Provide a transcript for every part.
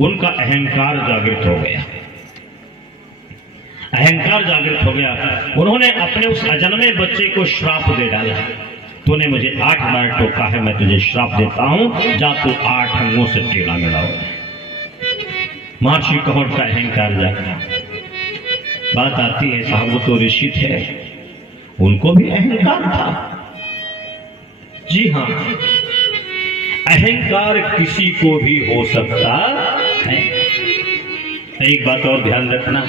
उनका अहंकार जागृत हो गया। अहंकार जागृत हो गया। उन्होंने अपने उस अजन्मे बच्चे को श्राप दे डाला। तूने मुझे 8 बार टोका है, मैं तुझे श्राप देता हूं, जा तू 8 अंगों से टेढ़ा मेढ़ा हो। महर्षि कहोर का अहंकार जागा। बात आती है साहब, वो तो ऋषि थे, उनको भी अहंकार था। जी हाँ, अहंकार किसी को भी हो सकता है। एक बात और ध्यान रखना,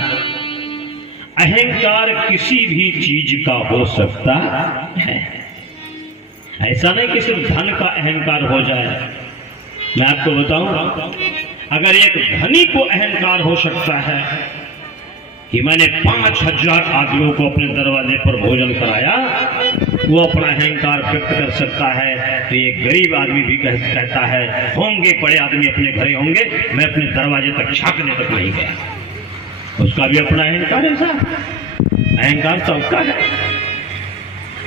अहंकार किसी भी चीज का हो सकता है। ऐसा नहीं कि सिर्फ धन का अहंकार हो जाए। मैं आपको बताऊं, अगर एक धनी को अहंकार हो सकता है कि मैंने 5000 आदमियों को अपने दरवाजे पर भोजन कराया, वो अपना अहंकार व्यक्त कर सकता है, तो एक गरीब आदमी भी कहता है होंगे बड़े आदमी अपने घरे होंगे, मैं अपने दरवाजे तक झांकने तक नहीं गया। उसका भी अपना अहंकार है साहब। अहंकार सबका है।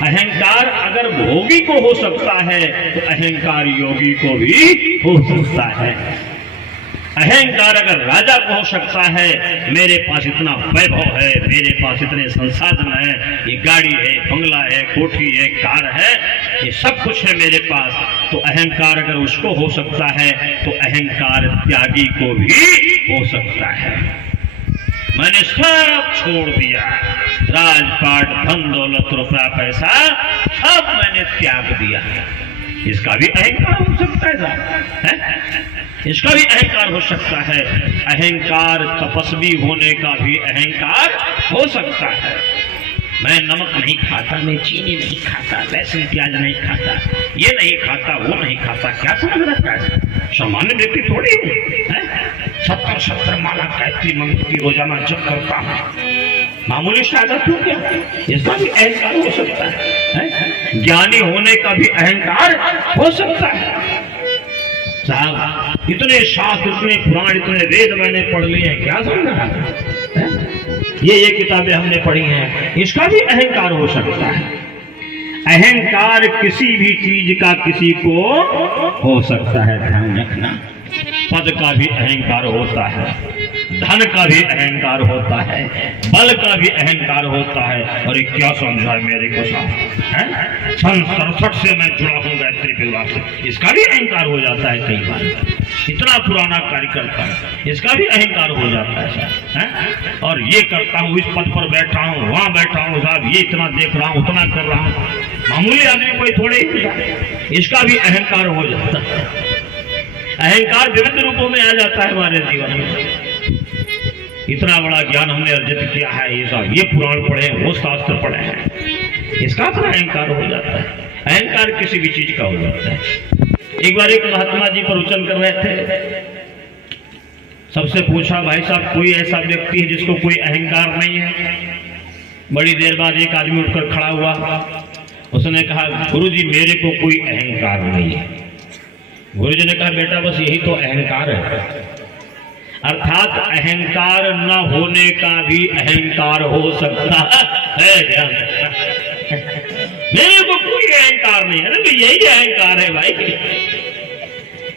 अहंकार अगर भोगी को हो सकता है तो अहंकार योगी को भी हो सकता है। अहंकार अगर राजा को हो सकता है, मेरे पास इतना वैभव है, मेरे पास इतने संसाधन है, ये गाड़ी है, बंगला है, कोठी है, कार है, ये सब कुछ है मेरे पास, तो अहंकार अगर उसको हो सकता है तो अहंकार त्यागी को भी हो सकता है। मैंने सब छोड़ दिया, राजपाट, धन दौलत, रुपया पैसा सब मैंने त्याग दिया, इसका भी अहंकार हो सकता है? इसका भी अहंकार हो सकता है। अहंकार तपस्वी होने का भी अहंकार हो सकता है। मैं नमक नहीं खाता, मैं चीनी नहीं खाता, लहसुन प्याज नहीं खाता, ये नहीं खाता, वो नहीं खाता, क्या समझ रखा है? सामान्य व्यक्ति थोड़ी है। 70 माला गायत्री मंत्र की रोजाना जप करता हूँ, मामूली शादत हो क्या? इसका भी अहंकार हो सकता है। ज्ञानी होने का भी अहंकार हो सकता है। साहब, इतने शास्त्र, इतने पुराण, इतने वेद मैंने पढ़ लिए हैं, क्या समझ रहा है? ये किताबें हमने पढ़ी हैं, इसका भी अहंकार हो सकता है। अहंकार किसी भी चीज का किसी को हो सकता है, ध्यान रखना। पद का भी अहंकार होता है, धन का भी अहंकार होता है, बल का भी अहंकार होता है। और क्या समझा है मेरे को साहब? सन 67 से मैं जुड़ा हूँ गायत्री परिवार से, इसका भी अहंकार हो जाता है। कई बार इतना पुराना कार्य करता है, इसका भी अहंकार हो जाता है। और ये करता हूँ, इस पद पर बैठा हूँ, वहां बैठा हूँ साहब, ये इतना देख रहा हूँ, उतना कर रहा हूँ, मामूली आदमी कोई थोड़े, इसका भी अहंकार हो जाता है। अहंकार विविध रूपों में आ जाता है हमारे जीवन में। इतना बड़ा ज्ञान हमने अर्जित किया है, ये सब, ये पुराण पढ़े, वो शास्त्र पढ़े हैं, इसका अपना अहंकार हो जाता है। अहंकार किसी भी चीज का हो जाता है। एक बार एक महात्मा जी प्रवचन कर रहे थे, सबसे पूछा, भाई साहब कोई ऐसा व्यक्ति है जिसको कोई अहंकार नहीं है? बड़ी देर बाद एक आदमी उठकर खड़ा हुआ, उसने कहा गुरुजी मेरे को कोई अहंकार नहीं है। गुरुजी ने कहा बेटा बस यही तो अहंकार है। अर्थात अहंकार न होने का भी अहंकार हो सकता है। मेरे को कोई अहंकार नहीं है। अरे यही अहंकार है भाई,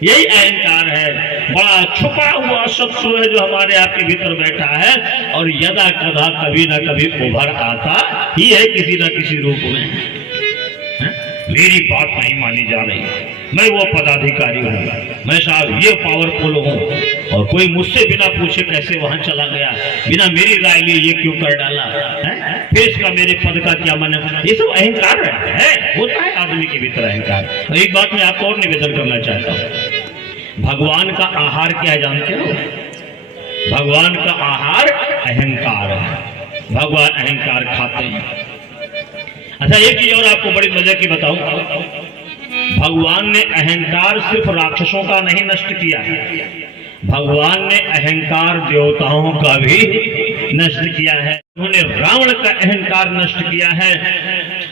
यही अहंकार है। बड़ा छुपा हुआ सत्व है जो हमारे आपके भीतर बैठा है, और यदा कदा कभी ना कभी उभर आता ही है किसी न किसी रूप में। मेरी बात नहीं मानी जा रही, मैं वो पदाधिकारी हूँ, मैं साहब ये पावरफुल हूँ, और कोई मुझसे बिना पूछे कैसे वहां चला गया, बिना मेरी राय लिए ये क्यों कर डाला है? फिर इसका मेरे पद का क्या माने? ये सब अहंकार है, होता है आदमी के भीतर अहंकार। एक बात मैं आपको और निवेदन करना चाहता हूँ, भगवान का आहार क्या है जानते हो? भगवान का आहार अहंकार है। भगवान अहंकार खाते हैं। अच्छा एक चीज और आपको बड़ी मजे की बताऊं, भगवान ने अहंकार सिर्फ राक्षसों का नहीं नष्ट किया, भगवान ने अहंकार देवताओं का भी नष्ट किया है। उन्होंने रावण का अहंकार नष्ट किया है,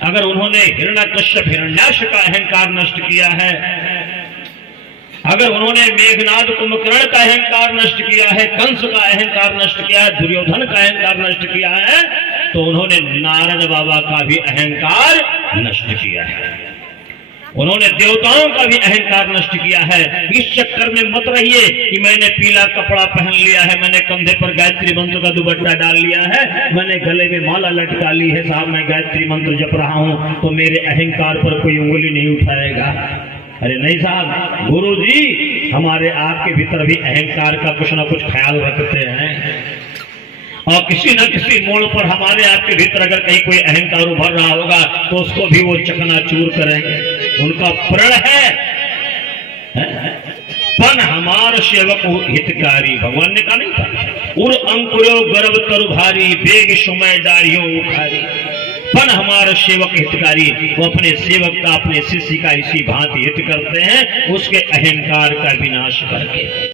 अगर उन्होंने हिरण्यकश्यप हिरण्याक्ष का अहंकार नष्ट किया है, अगर उन्होंने मेघनाद कुंभकर्ण का अहंकार नष्ट किया है, कंस का अहंकार नष्ट किया है, दुर्योधन का अहंकार नष्ट किया है, तो उन्होंने नारद बाबा का भी अहंकार नष्ट किया है। उन्होंने देवताओं का भी अहंकार नष्ट किया है। इस चक्कर में मत रहिए कि मैंने पीला कपड़ा पहन लिया है, मैंने कंधे पर गायत्री मंत्र का दुपट्टा डाल लिया है, मैंने गले में माला लटका ली है, साहब मैं गायत्री मंत्र जप रहा हूं तो मेरे अहंकार पर कोई उंगली नहीं उठाएगा। अरे नहीं साहब, गुरु जी हमारे आपके भीतर भी अहंकार का कुछ ना कुछ ख्याल रखते हैं, और किसी न किसी मोड़ पर हमारे आपके भीतर अगर कहीं कोई अहंकार उभर रहा होगा तो उसको भी वो चकनाचूर करेंगे। उनका प्रण है पन हमार सेवक हितकारी, भगवान ने कहा नहीं था उर अंकुरो गर्भ तरु भारी बेग सुमय डारियों उखारी, पन हमारे सेवक हितकारी, वो अपने सेवक का अपने शिष्य का इसी भांति हित करते हैं, उसके अहंकार का विनाश करके।